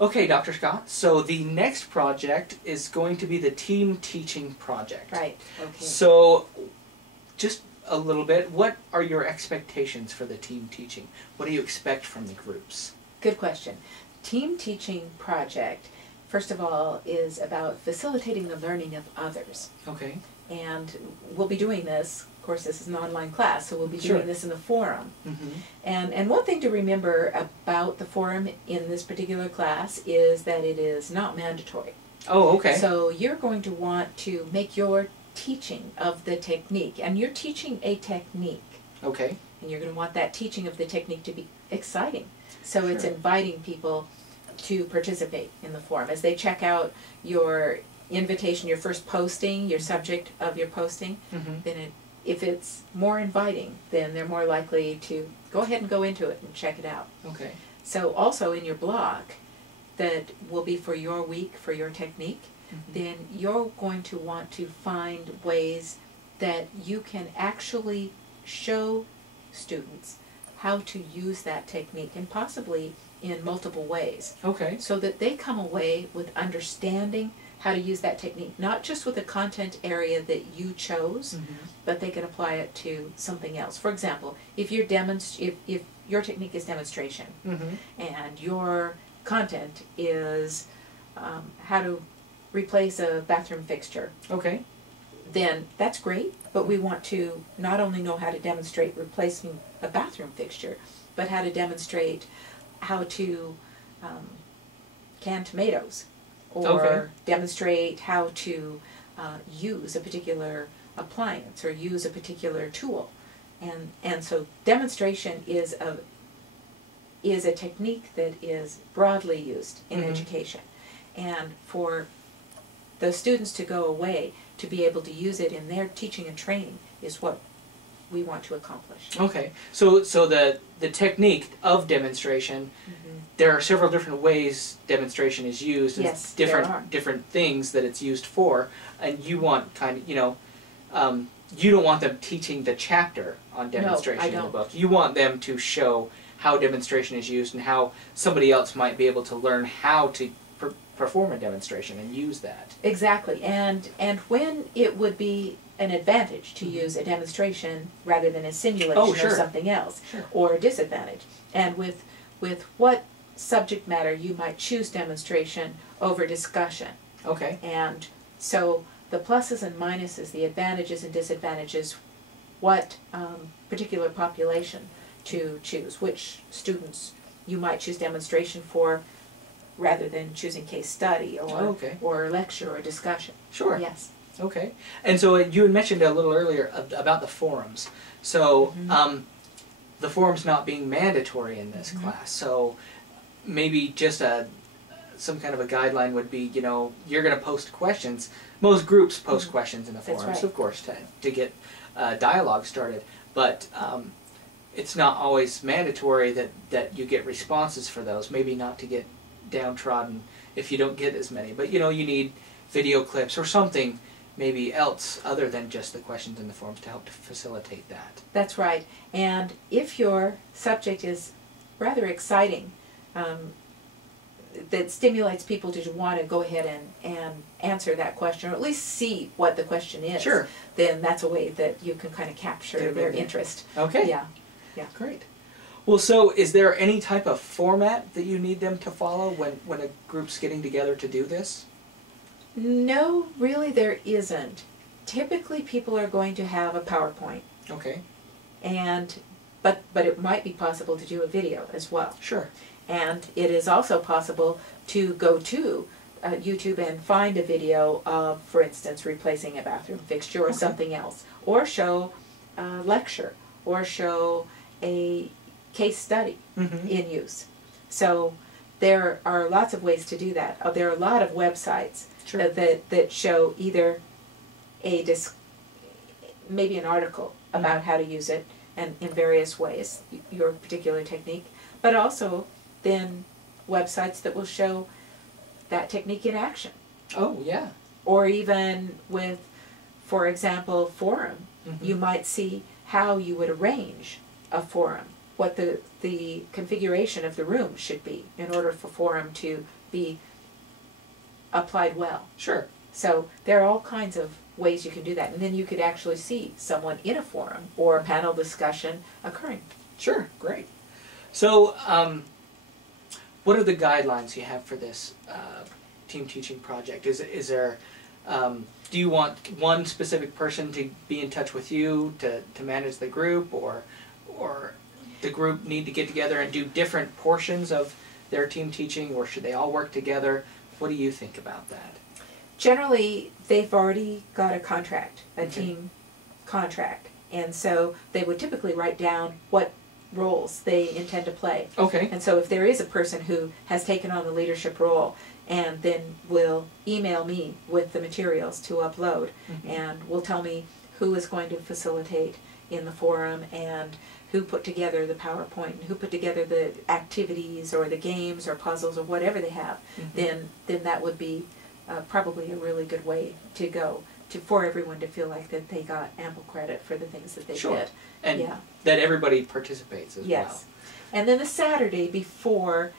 Okay, Dr. Scott, so the next project is going to be the team teaching project. Right, okay. So, just a little bit, what are your expectations for the team teaching? What do you expect from the groups? Good question. Team teaching project, first of all, is about facilitating the learning of others. Okay. And we'll be doing this, of course this is an online class, so we'll be doing this in the forum. And one thing to remember about the forum in this particular class is that it is not mandatory. Oh, okay. So you're going to want to make your teaching of the technique, and you're teaching a technique. Okay. And you're going to want that teaching of the technique to be exciting. So it's inviting people to participate in the forum. As they check out your invitation, your first posting, your subject of your posting, then if it's more inviting, then they're more likely to go ahead and go into it and check it out. Okay. So also in your blog that will be for your week, for your technique, then you're going to want to find ways that you can actually show students how to use that technique, and possibly in multiple ways. Okay. So that they come away with understanding how to use that technique, not just with the content area that you chose, but they can apply it to something else. For example, if your technique is demonstration, and your content is how to replace a bathroom fixture, okay, then that's great, but we want to not only know how to demonstrate replacing a bathroom fixture, but how to demonstrate how to can tomatoes, or demonstrate how to use a particular appliance or use a particular tool. And so demonstration is a technique that is broadly used in education. And for the students to go away to be able to use it in their teaching and training is what we want to accomplish. Okay, so the technique of demonstration, there are several different ways demonstration is used. Yes, different things that it's used for, and you want you don't want them teaching the chapter on demonstration in the book. You want them to show how demonstration is used and how somebody else might be able to learn how to perform a demonstration and use that. Exactly, and when it would be an advantage to use a demonstration rather than a simulation or something else, or a disadvantage. And with what subject matter you might choose demonstration over discussion. Okay. And so the pluses and minuses, the advantages and disadvantages, what particular population to choose, which students you might choose demonstration for rather than choosing case study or lecture or discussion. Sure. Yes. Okay. And so you had mentioned a little earlier about the forums. So the forums not being mandatory in this class. So maybe just some kind of a guideline would be, you're going to post questions. Most groups post questions in the forums, of course, to get dialogue started. But it's not always mandatory that you get responses for those. Maybe not to get downtrodden if you don't get as many. But you need video clips or something maybe else other than just the questions in the forums to help to facilitate that. That's right. And if your subject is rather exciting, that stimulates people to want to go ahead and answer that question, or at least see what the question is, then that's a way that you can kind of capture their interest. Okay. Yeah. Yeah. Great. Well, so is there any type of format that you need them to follow when a group's getting together to do this? No, really there isn't. Typically people are going to have a PowerPoint. Okay. But it might be possible to do a video as well. Sure. And it is also possible to go to YouTube and find a video of, for instance, replacing a bathroom fixture or something else, or show a lecture, or show a case study in use. So there are lots of ways to do that. There are a lot of websites that show either maybe an article about how to use it and in various ways, your particular technique, but also then websites that will show that technique in action. Oh, yeah. Or even with, for example, forum, you might see how you would arrange a forum what the configuration of the room should be in order for forum to be applied well. Sure. So there are all kinds of ways you can do that, and then you could actually see someone in a forum or a panel discussion occurring. Sure, great. So, what are the guidelines you have for this team teaching project? Is there, do you want one specific person to be in touch with you to manage the group, or the group need to get together and do different portions of their team teaching, or should they all work together? What do you think about that? Generally, they've already got a contract, a Okay. team contract, and so they would typically write down what roles they intend to play. Okay. And so if there is a person who has taken on the leadership role and then will email me with the materials to upload, and will tell me who is going to facilitate in the forum and who put together the PowerPoint and who put together the activities or the games or puzzles or whatever they have, then that would be probably a really good way to go for everyone to feel like that they got ample credit for the things that they did. And yeah. that everybody participates as well. Yes. And then the Saturday before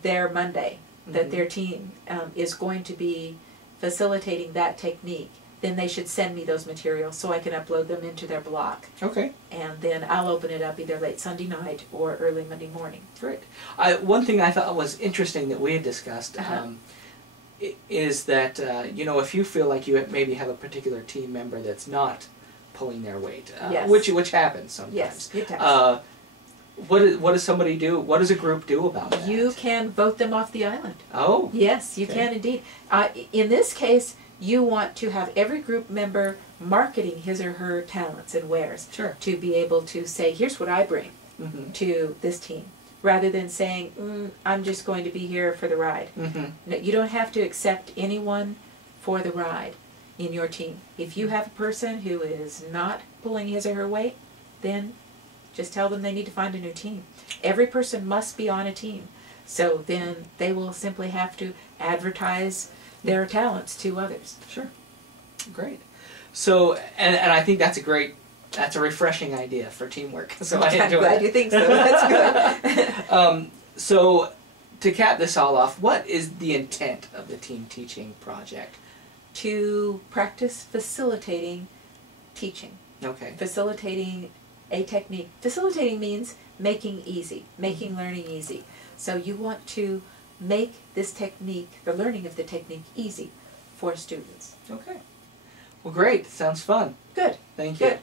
their Monday, that their team is going to be facilitating that technique, then they should send me those materials so I can upload them into their block. Okay. And then I'll open it up either late Sunday night or early Monday morning. Great. One thing I thought was interesting that we had discussed is that, you know, if you feel like you maybe have a particular team member that's not pulling their weight, Yes. which happens sometimes. Yes, it does. What does somebody do? What does a group do about that? You can vote them off the island. Oh. Yes, you Okay. can indeed. In this case, you want to have every group member marketing his or her talents and wares Sure. to be able to say, here's what I bring to this team, rather than saying, I'm just going to be here for the ride. No, you don't have to accept anyone for the ride in your team. If you have a person who is not pulling his or her weight, then just tell them they need to find a new team. Every person must be on a team. So then they will simply have to advertise their talents to others. Sure. Great. So, and I think that's a refreshing idea for teamwork. So I I'm enjoy glad that. you think so. That's good. So, to cap this all off, what is the intent of the team teaching project? To practice facilitating teaching. Okay. Facilitating a technique. Facilitating means making easy, making learning easy. So you want to make this technique, the learning of the technique, easy for students. Okay. Well, great. Sounds fun. Good. Thank you. Good.